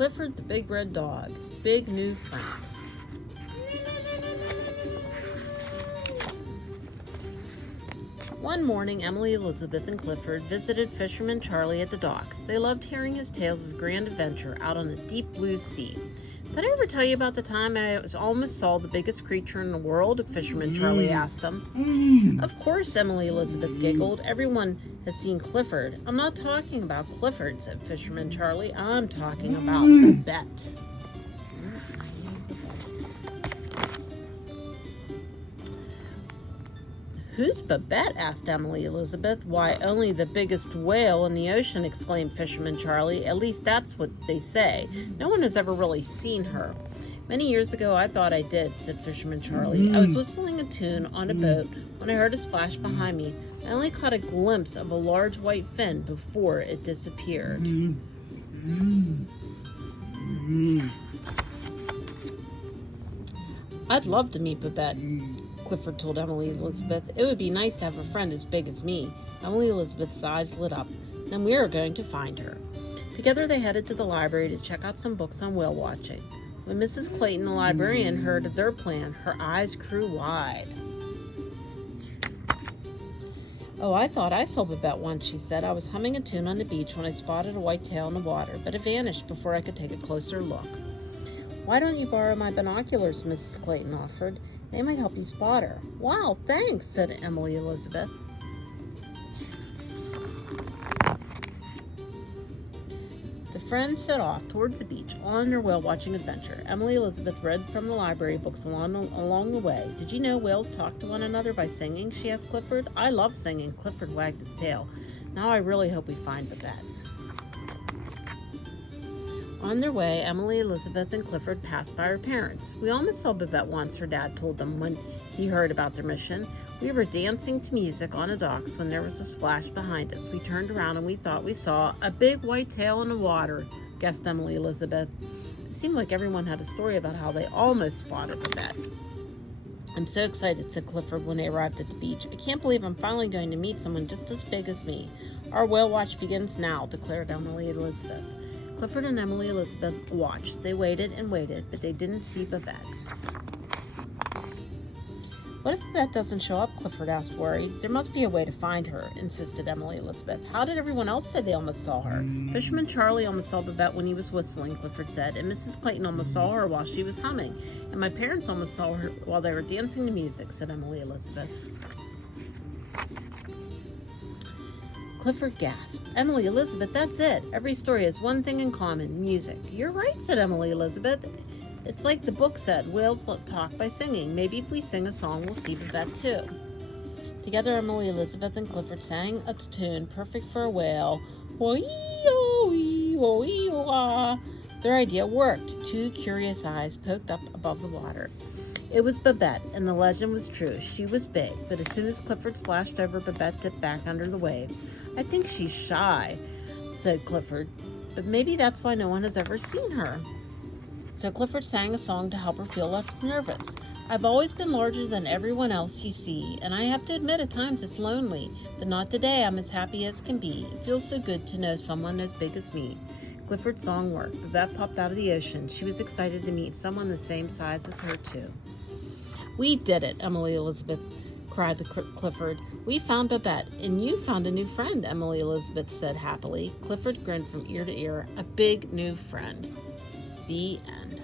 Clifford the Big Red Dog, Big New Friend. One morning, Emily, Elizabeth, and Clifford visited Fisherman Charlie at the docks. They loved hearing his tales of grand adventure out on the deep blue sea. Did I ever tell you about the time I almost saw the biggest creature in the world? Fisherman Charlie asked him. Of course, Emily Elizabeth giggled. Everyone has seen Clifford. I'm not talking about Clifford, said Fisherman Charlie. I'm talking about Babette. Who's Babette? Asked Emily Elizabeth. Why, only the biggest whale in the ocean, exclaimed Fisherman Charlie. At least that's what they say. No one has ever really seen her. Many years ago, I thought I did, said Fisherman Charlie. I was whistling a tune on a boat when I heard a splash behind me. I only caught a glimpse of a large white fin before it disappeared. I'd love to meet Babette, Clifford told Emily Elizabeth. It would be nice to have a friend as big as me. Emily Elizabeth's eyes lit up. Then we are going to find her. Together they headed to the library to check out some books on whale watching. When Mrs. Clayton, the librarian, heard of their plan, her eyes grew wide. Oh, I thought I saw Babette once, she said. I was humming a tune on the beach when I spotted a white tail in the water, but it vanished before I could take a closer look. Why don't you borrow my binoculars? Mrs. Clayton offered. They might help you spot her. Wow, thanks, said Emily Elizabeth. The friends set off towards the beach on their whale-watching adventure. Emily Elizabeth read from the library books along the way. Did you know whales talk to one another by singing? She asked Clifford. I love singing. Clifford wagged his tail. Now I really hope we find Babette. On their way, Emily, Elizabeth, and Clifford passed by her parents. We almost saw Babette once, her dad told them when he heard about their mission. We were dancing to music on the docks when there was a splash behind us. We turned around and we thought we saw a big white tail in the water, guessed Emily Elizabeth. It seemed like everyone had a story about how they almost spotted Babette. I'm so excited, said Clifford when they arrived at the beach. I can't believe I'm finally going to meet someone just as big as me. Our whale watch begins now, declared Emily Elizabeth. Clifford and Emily Elizabeth watched. They waited and waited, but they didn't see Babette. What if Babette doesn't show up? Clifford asked, worried. There must be a way to find her, insisted Emily Elizabeth. How did everyone else say they almost saw her? Fisherman Charlie almost saw Babette when he was whistling, Clifford said, and Mrs. Clayton almost saw her while she was humming, and my parents almost saw her while they were dancing to music, said Emily Elizabeth. Clifford gasped. Emily Elizabeth, that's it. Every story has one thing in common, music. You're right, said Emily Elizabeth. It's like the book said, whales talk by singing. Maybe if we sing a song, we'll see Babette too. Together, Emily Elizabeth and Clifford sang a tune perfect for a whale. Their idea worked. Two curious eyes poked up above the water. It was Babette, and the legend was true. She was big, but as soon as Clifford splashed over, Babette dipped back under the waves. I think she's shy, said Clifford, but maybe that's why no one has ever seen her. So Clifford sang a song to help her feel less nervous. I've always been larger than everyone else you see, and I have to admit at times it's lonely, but not today. I'm as happy as can be. It feels so good to know someone as big as me. Clifford's song worked. Babette popped out of the ocean. She was excited to meet someone the same size as her, too. We did it, Emily Elizabeth cried to Clifford. We found Babette, and you found a new friend, Emily Elizabeth said happily. Clifford grinned from ear to ear. A big new friend. The end.